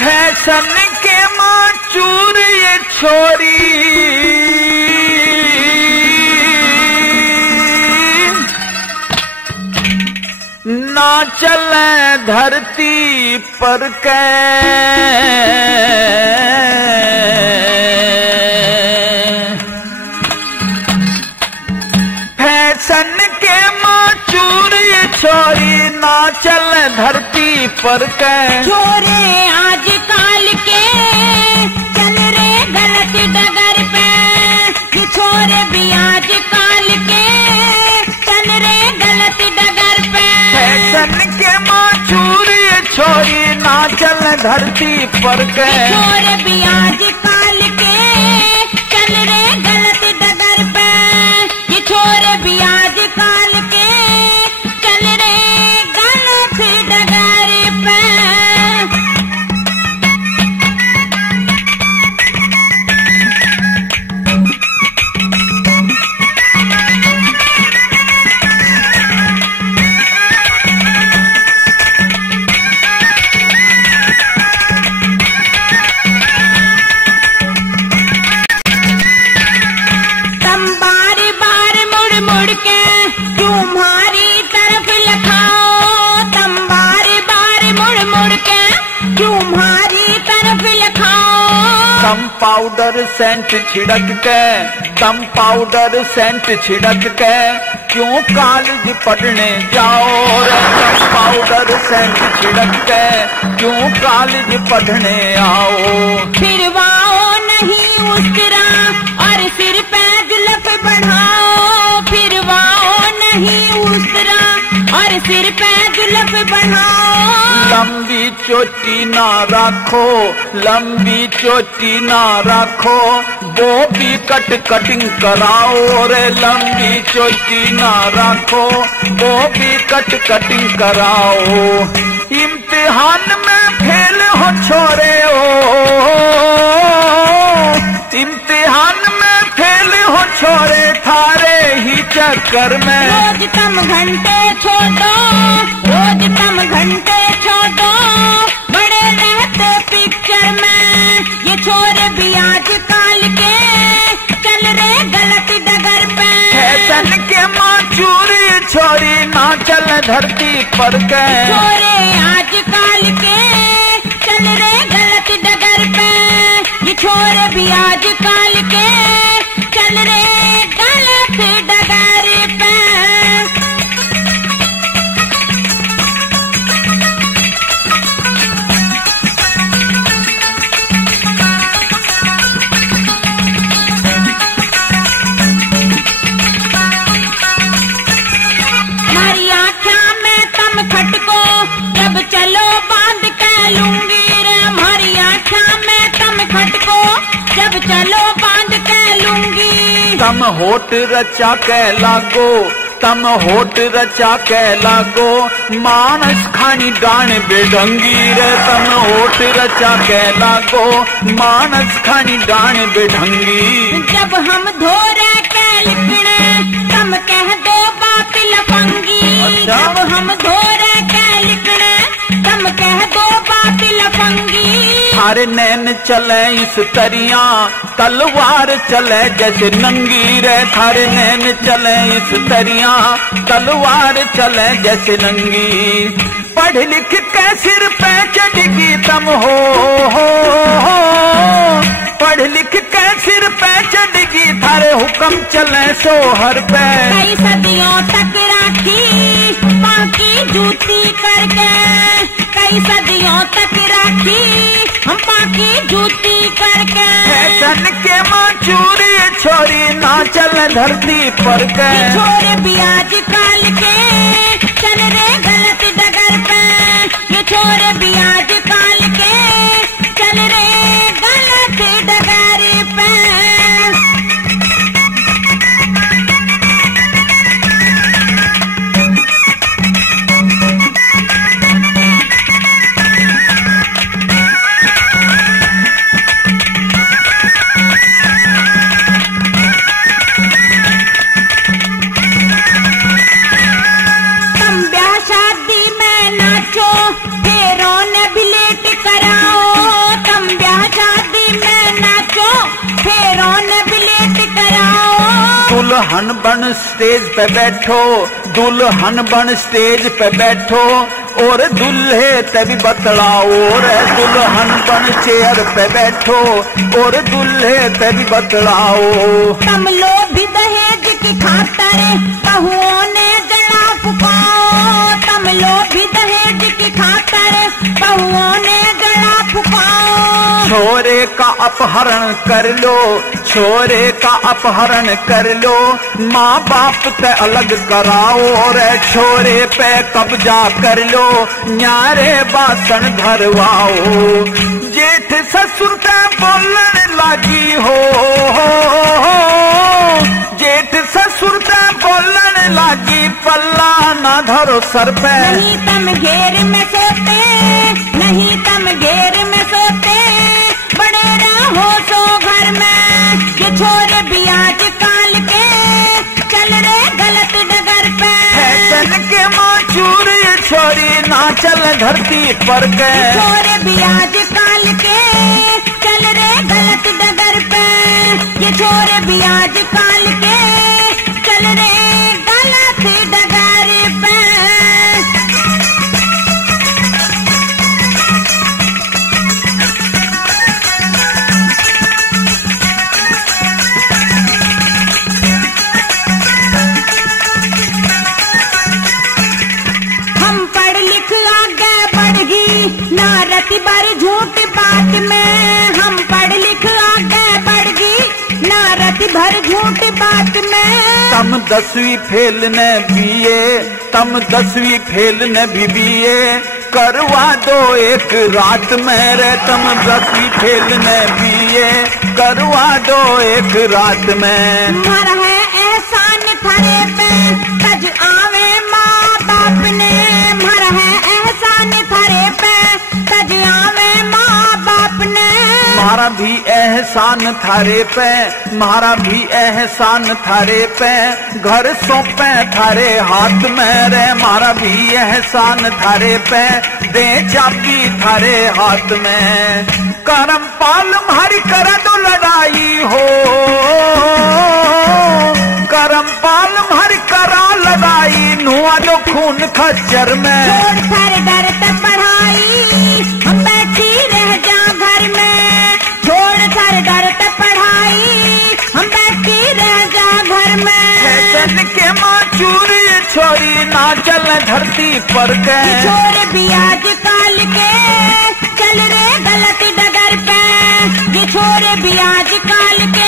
Fashion के माचूर ये छोरी ना चले धरती पर के फैशन के माचूर ये छोरी ना चले धरती पर के छोरे आजकल के चल रे गलत डगर पे कि छोरे भी आजकल के चल रे गलत डगर पे फैशन के माचूर ये छोरी ना चले धरती पर के छोरे भी आजकल के चल रे गलत डगर पे कि छोरे भी आजकल के चल रे गलत डगर पे तुम बार बार मुड़ मुड़ के तुम्हारी तरफ लखाओ तुम बार बार मुड़ मुड़ के तुम्हारी तरफ लखाओ तम पाउडर सेंट छिड़क के तम पाउडर सेंट छिड़क के क्यों कॉलेज पढ़ने जाओ रे तम पाउडर सेंट छिड़क के क्यों कॉलेज पढ़ने आओ फिर वाओ नहीं उस तरह और सिर पे जुल्फ बढ़ाओ फिर वाओ नहीं उस तरह और सिर पे जुल्फ बढ़ाओ लंबी चोटी ना रखो लंबी चोटी ना रखो वो भी कटिंग कराओ रे लंबी चोटी ना रखो वो भी कटिंग कराओ इम्तिहान में फेल हो छोरे ओ इम्तिहान में फेल हो छोरे थारे ही चक्कर में रोज तुम घंटे छोड़ो रोज तुम घंटे छोड़ो बड़े रहते पिक्चर में ये छोरे भी आजकल के चल रे गलत डगर पे फैशन के माचूर ये छोरी ना चल धरती पर के छोरे आजकल के चल रे गलत डगर पे ये छोरे भी आजकल के चल रे गलत डगर पे हमारी आँखों में तुम खटको जब चलो बांध के लूंगी रे हमारी आँखों में तुम खटको जब चलो बांध के लूंगी तम होठ रचा के लागो तम होठ रचा के लागो मानस खानी डाण बेढंगी रे तम होठ रचा के लागो मानस खानी डाण बेढंगी जब हम धोरे के लिखने तुम कह दो बात लफंगी अच्छा? जब हम धोरे के लिखने तुम कह दो बात लफंगी थारे नैन चले इस तरिया तलवार चले जैसे नंगी रे थारे नैन चले इस तरिया तलवार चले जैसे नंगी पढ़ लिख के सिर पे चढ़गी तम हो पढ़ लिख के सिर पे चढ़गी थारे हुक्म चले सोहर पे कई सदियों तक राखी माँ की जूती करके कई सदियों तक राखी हम माँ की जूती करके फैशन के माचूर ये छोरी ना चल धरती पर के छोरे भी आजकल के चल रे गलत डगर पे ये छोरे भी आजकल के चल रे गलत डगर पे तुम ब्याह शादी में नाचो फेरों ने दुल्हन बन स्टेज पे बैठो, दुल्हन बन स्टेज पे बैठो, और दूल्हे ते भी बतलाओ रे। दुल्हन बन चेयर पे बैठो, और दूल्हे ते भी बतलाओ। तम लोग भी दहेज की खातर बहुओं ने जला फुकाओ, तम लोग भी दहेज की खातर बहुओं ने जला फुकाओ। छोरे का अपहरण कर लो, छोरे का अपहरण कर लो, माँ बाप ते अलग कराओ रे। छोरे पे कब्जा कर लो, न्यारे बासन धरवाओ। जेठ ससुर ते बोलन लागी हो, जेठ ससुर ते बोलन लागी, पल्ला ना धरो सर पे। नहीं तम घेर में सोते, नहीं तम घेर में सोते, बड़े रहो सो घर में। ये छोरे भी आज काल के चल रहे गलत डगर पे। फैशन के माचूर ये छोरी ना चल धरती पर के। ये छोरे भी आज काल के चल रहे गलत डगर पे। ये छोरे भी आज काल के चल रहे गलत डगर पे। हम पढ़ लिख आगे बढ़ गई ना रति भर झूठ बात में। हम पढ़ लिख आगे बढ़ गई ना रति भर झूठ बात में। तम 10वीं फेल ने बीए, तम 10वीं फेल ने भी बीए, करवा दो एक रात में रे। तम 10वीं फेल ने बीए, करवा दो एक रात में। मर है एहसान थारे पे तज आवे माँ बाप ने। मर है एहसान थारे पे तज आवे माँ बाप ने। मारा भी एहसान थारे पे, मारा भी एहसान थारे पे, घर सौंपे थारे हाथ में रे। मारा भी एहसान थारे पे, दे चाबी थारे हाथ में। करम पाल हरि कर दो लड़ाई हो, करम पाल हरि करा लड़ाई, नुआ जो खून खच्चर में। छोड़ थारे डर ते पढ़ाई, हम बैठी रह जा घर में। छोड़ थारे डर ते पढ़ाई, हम बैठी रह जा घर में। फैशन के माचूर ये छोरी ना चल धरती पर के। छोरे भी आज काल के चल रहे गलत डगर पे। ये छोरे भी आज काल के